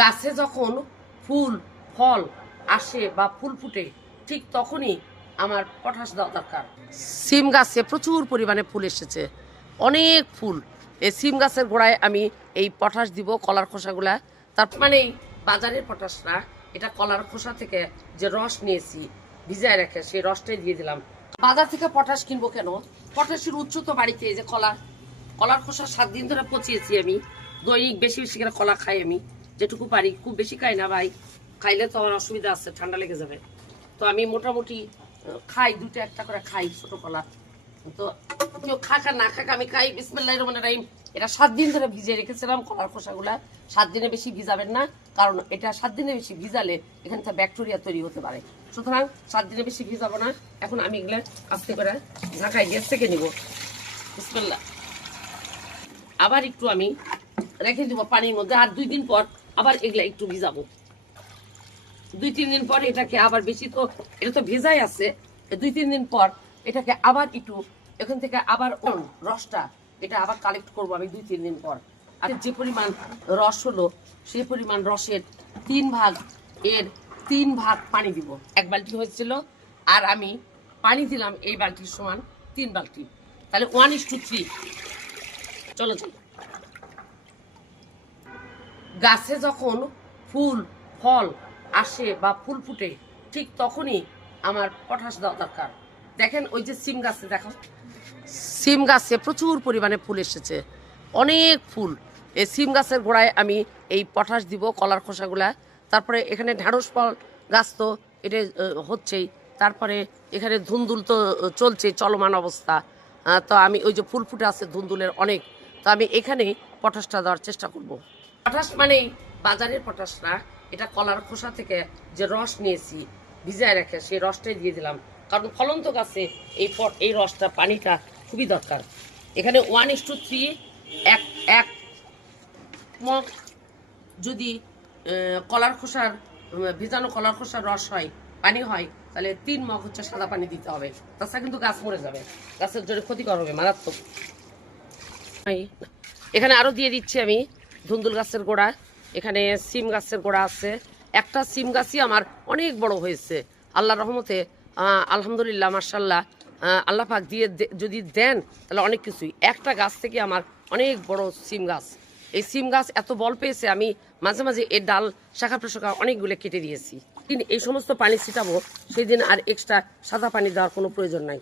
গাছে যখন ফুল, ফল আসে বা ফুল ফুটে, ঠিক তখনই আমার পটাশ দেওয়া দরকার। সিম গাছে প্রচুর পরিমাণে ফুল এসেছে। অনেক ফুল। এই সিম গাছের গোড়ায় আমি এই পটাশ দিব, কলার খোসাগুলা। তার মানে বাজারের পটাশ না এটা কলার খোসা থেকে যে রস নিয়েছি, ভিজায় রেখে সেই রসটাই দিয়ে দিলাম। বাজার থেকে পটাশ কিনবো কেন? পটাশের উচ্চ তো বাড়িতে এই যে কলা, কলার খোসা সাত দিন ধরে পচিয়েছি আমি। দৈনিক বেশি বেশি করে কলা খাই আমি। যেটুকু পারি, খুব বেশি খাই না ভাই। খাইলে তো আমার অসুবিধা আছে, ঠান্ডা লেগে যাবে। তো আমি মোটামুটি খাই দুটো একটা করে খাই ছোট কলা তো কেউ খাক না খাকা, আমি খাই। বিসমিল্লাহির রহমানির রহিম। এটা সাত দিন ধরে ভিজিয়ে রেখেছিলাম কলার খোসাগুলা। সাত দিনে বেশি ভিজাবেন না, কারণ এটা সাত দিনে বেশি ভিজালে এখান থেকে ব্যাকটেরিয়া তৈরি হতে পারে। সুতরাং সাত দিনে বেশি ভিজাবো না। এখন আমি এগুলো আস্তে করে ঢাকায় গ্যাস থেকে নিব। বিসমিল্লাহ। আবার একটু আমি রেখে দিব পানির মধ্যে। আর দুই দিন পর আবার এগুলা একটু ভিজাবো। দুই, তিন দিন পর এটাকে আবার বেশি তো এটা তো ভেজাই আছে। দুই, তিন দিন পর এটাকে আবার একটু এখান থেকে আবার রসটা এটা আবার কালেক্ট করব আমি দুই, তিন দিন পর। আর যে পরিমাণ রস হলো সেই পরিমাণ রসের তিন ভাগ এর তিন ভাগ পানি দিব। এক বালতি হয়েছিল আর আমি পানি দিলাম এই বালতির সমান তিন বালতি। তাহলে ওয়ান ইস টু থ্রি চলো চলো গাছে যখন ফুল, ফল আসে বা ফুল ফুটে, ঠিক তখনই আমার পটাশ দেওয়া দরকার। দেখেন ওই যে সিম গাছে, দেখো। সিম গাছে প্রচুর পরিমাণে ফুল এসেছে। অনেক ফুল। এই সিম গাছের গোড়ায় আমি এই পটাশ দিব, কলার খোসাগুলা। তারপরে এখানে ঢ্যাঁড়স ফল গাছ তো এটা হচ্ছেই। তারপরে এখানে ধুন্দুল তো চলছে চলমান অবস্থা। তো আমি ওই যে ফুল ফুটে আছে ধুন্দুলের অনেক। তো আমি এখানে পটাশটা দেওয়ার চেষ্টা করব। পটাশ মানে বাজারের পটাশ না, এটা কলার খোসা থেকে যে রস নিয়েছি, ভিজায় রেখে সেই রসটাই দিয়ে দিলাম। কারণ ফলন্ত গাছে এই প- এই রসটা পানিটা খুবই দরকার। এখানে ওয়ান ইস টু থ্রি এক এক মগ যদি কলার খোসার ভিজানো কলার খোসার রস হয়, পানি হয়, তাহলে তিন মগ হচ্ছে সাদা পানি দিতে হবে। তাছাড়া কিন্তু গাছ মরে যাবে। গাছের জন্য ক্ষতিকর হবে, মারাত্মক। এখানে আরও দিয়ে দিচ্ছি আমি। ধুন্দুল গাছের গোড়া, এখানে সিম গাছের গোড়া আছে। একটা সিম গাছই আমার অনেক বড় হয়েছে। আল্লাহ রহমতে আলহামদুলিল্লাহ মার্শাল্লাহ আল্লাহ পাক দিয়ে যদি দেন, তাহলে অনেক কিছুই। একটা গাছ থেকে আমার অনেক বড় সিম গাছ। এই সিম গাছ এত বল পেয়েছে, আমি মাঝে মাঝে এর ডাল, শাখা প্রশাখা অনেকগুলো কেটে দিয়েছি। কিন্তু এই সমস্ত পানি ছিটাবো সেই দিন আর এক্সট্রা সাদা পানি দেওয়ার কোনো প্রয়োজন নাই।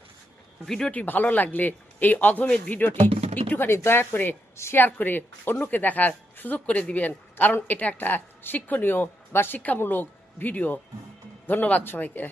ভিডিওটি ভালো লাগলে এই অধমের ভিডিওটি একটুখানি দয়া করে শেয়ার করে অন্যকে দেখার সুযোগ করে দিবেন, কারণ এটা একটা শিক্ষণীয় বা শিক্ষামূলক ভিডিও। ধন্যবাদ সবাইকে।